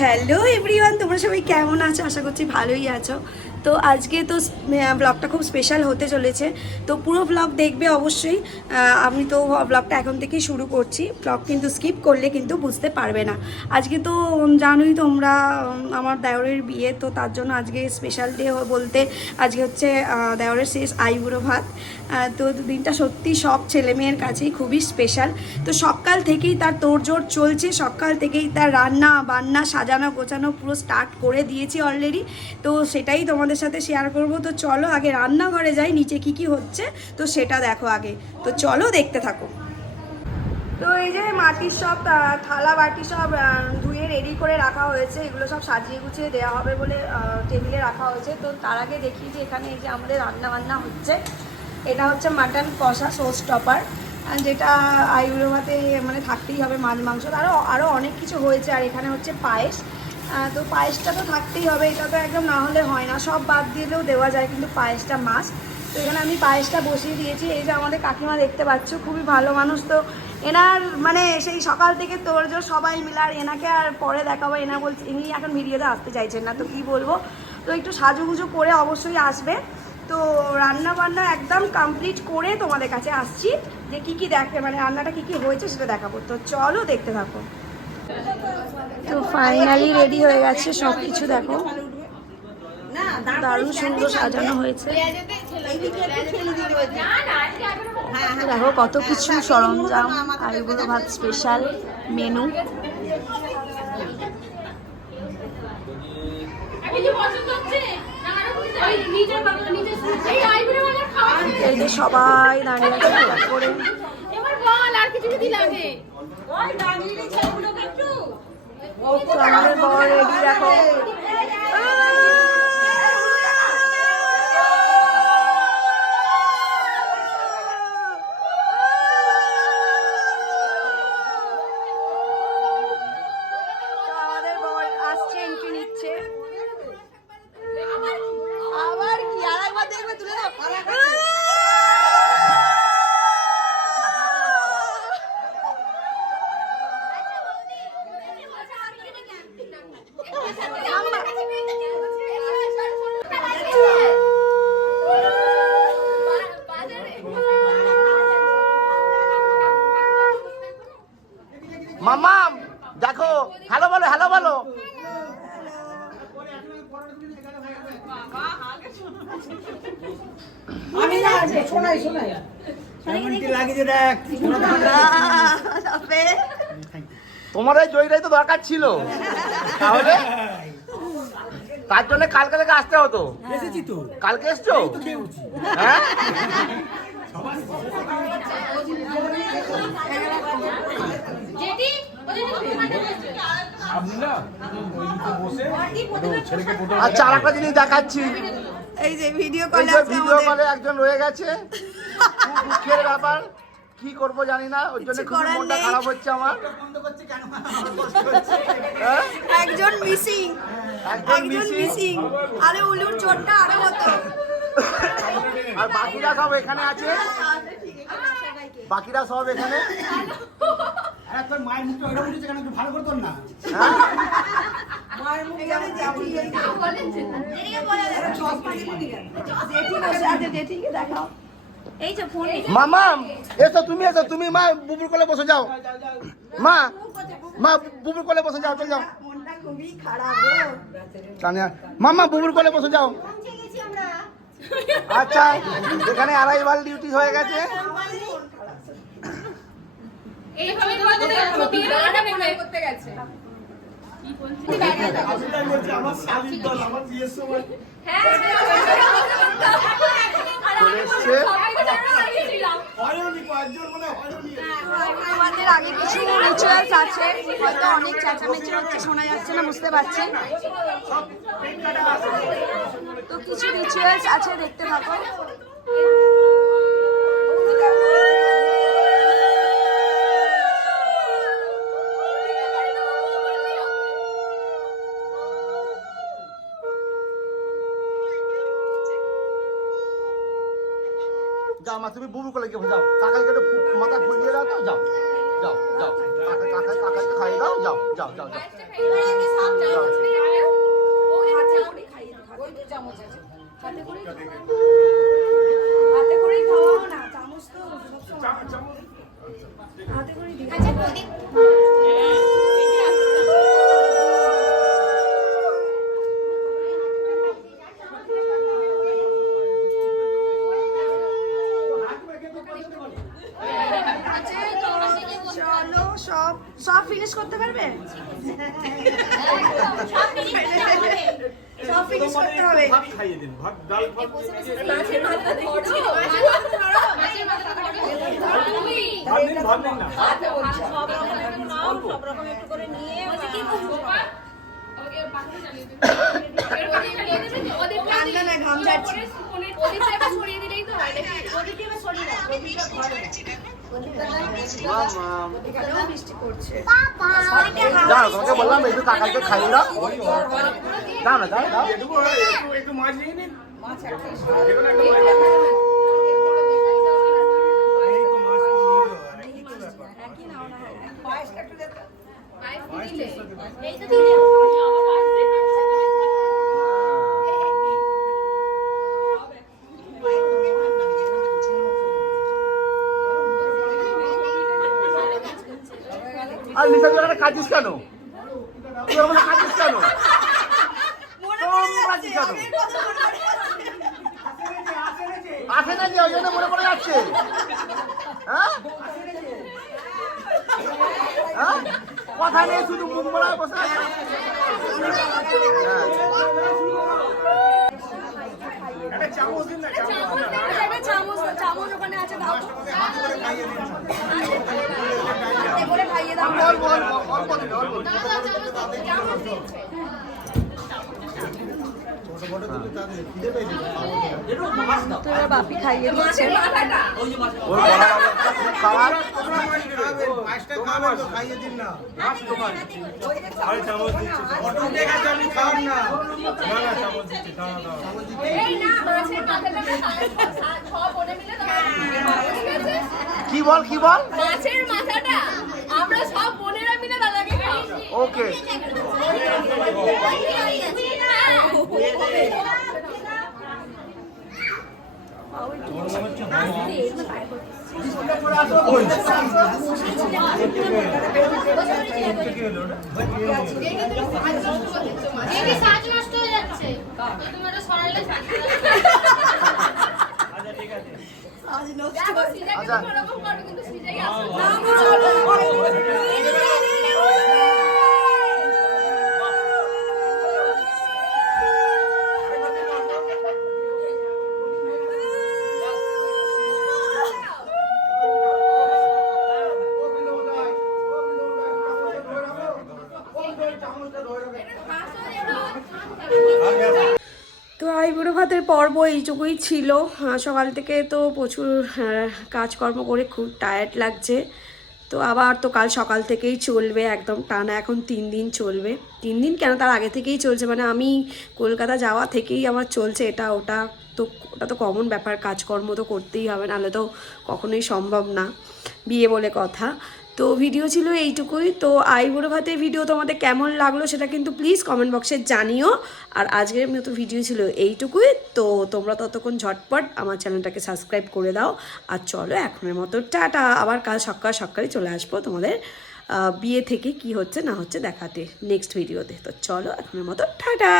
Hello everyone, তোমরা সবাই কেমন আছো? আশা করছি ভালোই আছো। তো আজকে তো ব্লগটা খুব স্পেশাল হতে চলেছে, তো পুরো ব্লগ দেখবে অবশ্যই। আমি তো ব্লগটা এখন থেকেই শুরু করছি, ব্লগ কিন্তু স্কিপ করলে কিন্তু বুঝতে পারবে না। আজকে তো জানোই তোমরা, আমার দেওরের বিয়ে, তো তার জন্য আজকে স্পেশাল ডে বলতে আজকে হচ্ছে দেওরের শেষ আইবুড়ো ভাত। তো দিনটা সত্যি সব ছেলেমেয়ের কাছেই খুবই স্পেশাল। তো সকাল থেকেই তার তোড়জোড় চলছে, সকাল থেকেই তার রান্না বান্না সাজানো গোছানো পুরো স্টার্ট করে দিয়েছি অলরেডি। তো সেটাই তোমাদের সাথে শেয়ার করব। তো চলো আগে রান্নাঘরে যাই, নিচে কি কি হচ্ছে তো সেটা দেখো আগে। তো চলো দেখতে থাকো। তো এই যে মাটির সব থালা বাটি সব ধুয়ে রেডি করে রাখা হয়েছে, এগুলো সব সাজিয়ে গুছিয়ে দেওয়া হবে বলে টেবিলে রাখা হয়েছে। তো তার আগে দেখি যে এখানে এই যে আমাদের রান্না বান্না হচ্ছে, এটা হচ্ছে মাটন কষা সোস টপার, যেটা আইবুড়ো ভাতে মানে থাকতেই হবে, মাছ মাংস আরও অনেক কিছু হয়েছে। আর এখানে হচ্ছে পায়েস, তো পায়েসটা তো থাকতেই হবে, এটা তো একদম না হলে হয় না, সব বাদ দিলেও দেওয়া যায় কিন্তু পায়েসটা মাস্ট। তো এখানে আমি পায়েসটা বসিয়ে দিয়েছি। এই যে আমাদের কাকিমা দেখতে পাচ্ছ, খুবই ভালো মানুষ। তো এনার মানে সেই সকাল থেকে তোড়জোড় সবাই মিলে, আর এনাকে আর পরে দেখাবো, এনা বলছে ইনি এখন ভিডিওতে আসতে চাইছেন না, তো কি বলবো। তো একটু সাজুগুজু করে অবশ্যই আসবে। তো রান্না বান্না একদম কমপ্লিট করে তোমাদের কাছে আসছি, যে কি কি দেখে মানে রান্নাটা কি কি হয়েছে সেটা দেখাবো। তো চলো দেখতে থাকো। তো ফাইনালি রেডি হয়ে গেছে সব কিছু, দেখো দারুণ সুন্দর সাজানো হয়েছে। দেখো কত কিছু সরঞ্জাম, আইবুড়ো ভাত স্পেশাল মেনু। এই যে সবাই দাঁড়িয়ে আছে করে। আমাদের বর রেডি, দেখো আমাদের বর আসছে, এন্ট্রি নিচ্ছে। আবার কি আরেকবার দেখবে, তুলে দাও। মামাম দেখো, হ্যালো বলো, হ্যালো বলো। আমি না শোনাই শোনাই তোমার এই জয়টাই তো দরকার ছিল, তাহলে তার জন্য কালকে থেকে আসতে হতো। এসেছি তো, কালকে এসছো? হ্যাঁ আচ্ছা, আর একটা জিনিস দেখাচ্ছি। এই যে ভিডিও এই কলে যে ভিডিও কলে একজন রয়ে গেছে, খুব দুঃখের ব্যাপার, কি করব জানি না, ওর জন্য খুব মনটা খারাপ হচ্ছে আমার। হ্যাঁ? একজন মিসিং, একজন মিসিং। আরে উলুর চোটটা আরো হতো। আর বাকিরা সব এখানে আছে, বাকিরা সব এখানে। তোর মায়ের মুখটা ওইটা উঠেছে কেন, একটু ভালো করে তোর না। হ্যাঁ? মায়ের মুখে যেমন জেঠি বসে আছে, জেঠিকে দেখাও। এই যে ফোন মামাম এসো, তুমি এসো, তুমি মা বুবুর কোলে বসে যাও। মা মা বুবুর কোলে বসে যাও, চল যাও। মনটা খুবই খারাপ গো। কানিয়া মামা বুবুর কোলে বসে যাও। আচ্ছা, এখানে আড়াইবার ডিউটি হয়ে গেছে। এইভাবে করতে গেছে। আমার শালীর দল, আমার বিয়ের সময় চলে এসছে। হয়নি, কয়েকজন মনে হয়নি। আমাদের আগে কিছু রিচুয়ালস আছে, হয়তো অনেক চেঁচামেচি হচ্ছে, শোনা যাচ্ছে না, বুঝতে পারছি। তো কিছু রিচুয়ালস আছে, দেখতে থাকো। যাও মা, তুমি বুবু কোলে গিয়ে যাও, কাকাইকে একটু মাথা ফুল দিয়ে দাও তো, যাও যাও যাও, কাকাইকে খাইয়ে দাও, যাও যাও যাও যাও। সব ফিনিশ করতে হবে। ভাত খাইয়ে দিন, ভাত ডাল ভাত মাছের মাথা ধরো মাছের মাথা ধরো তুমি ভাত দিন, ভাত দিন না। সব রকম একটু করে নিয়ে কি করবো ওকে পাখি চালিয়ে দিন ওদের চালিয়ে দিবেন ওদের ঠান্ডা না, ঘাম ঝাড়ছে। ওদের এবার ছড়িয়ে দিলেই তো হয় নাকি ওদিকে এবার সরিয়ে দাও, ওদিকে ঘরে না। এখানেও বৃষ্টি পড়ছে। যাও তোমাকে বললাম একটু কাকাকে খাইয়ে দাও। যাও না, যাও যাও। একটু মাছ নিয়ে নিন। পায়েস দিলে এই তো দিলে। আর লিসা তুই ওখানে কাঁদছিস কেন? তুই ওখানে কাঁদছিস কেন? কাঁদছিস কেন? আসে না যে ওই জন্য মনে পড়ে যাচ্ছে। হ্যাঁ? হ্যাঁ? কথা নেই, শুধু মুখ মোড়ায় বসে আছে। হ্যাঁ। একটা চামচ দিন না, চামচ। চামচ ওখানে আছে, দাও তো। হাতে করে খাইয়ে দাও। অল্প অল্প অল্প দিন, অল্প দিন। তো এবার বাপি খাইয়ে দিচ্ছে। ওর গলা খুব খারাপ। মাছটা খাবেন তো, খাইয়ে দিন না। আরে চামচ দিচ্ছি। অটোতে গেছে, আপনি খান না। না না, চামচ দিচ্ছি, দাও দাও। এই না মাছের মাথাটা সব বলে মিলে ঠিক আছে কি বল কি বল? মাছের মাথাটা আমরা সব বোনেরা মিলে দাদাকে খাবো ওকে। এই সাজ নষ্ট হয়ে যাচ্ছে। তুমি এটা সরালে আজ নষ্ট দেখো হয়েছে। সিজাকে আচ্ছা। তো ওরকম করবে কিন্তু সিজাই আসবে না, চলো। তো আইবুড়ো ভাতের পর্ব এইটুকুই ছিল। সকাল থেকে তো প্রচুর কাজকর্ম করে খুব টায়ার্ড লাগছে। তো আবার তো কাল সকাল থেকেই চলবে একদম টানা, এখন 3 দিন চলবে। 3 দিন কেন, তার আগে থেকেই চলছে, মানে আমি কলকাতা যাওয়া থেকেই আমার চলছে এটা ওটা। তো ওটা তো কমন ব্যাপার, কাজকর্ম তো করতেই হবে, নাহলে তো কখনোই সম্ভব না, বিয়ে বলে কথা। তো ভিডিও ছিল এইটুকুই। তো আইবুড়ো ভাতের ভিডিও তোমাদের কেমন লাগলো সেটা কিন্তু প্লিজ কমেন্ট বক্সে জানিও। আর আজকের মতো ভিডিও ছিল এইটুকুই। তো তোমরা ততক্ষণ ঝটপট আমার চ্যানেলটাকে সাবস্ক্রাইব করে দাও। আর চলো এখনের মতো টাটা। আবার কাল সকালে চলে আসবো তোমাদের বিয়ে থেকে কি হচ্ছে না হচ্ছে দেখাতে নেক্সট ভিডিওতে। তো চলো এখনের মতো টাটা।